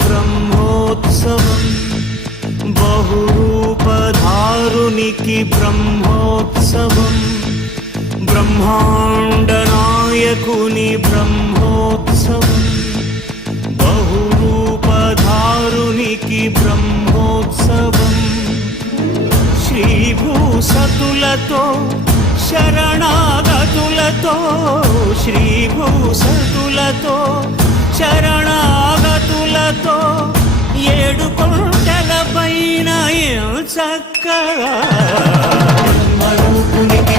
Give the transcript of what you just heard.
బ్రహ్మోత్సవం బహురూపధారునికి బ్రహ్మోత్సవం బ్రహ్మాండ నాయకుని బ్రహ్మోత్సవం బహురూపధారునికి బ్రహ్మోత్సవం శ్రీభూసతులతో శరణాగతులతో శ్రీభూసతులతో శరణాగతులతో ఏడు కొండల పైన చక్కగా బ్రహ్మరూపునికి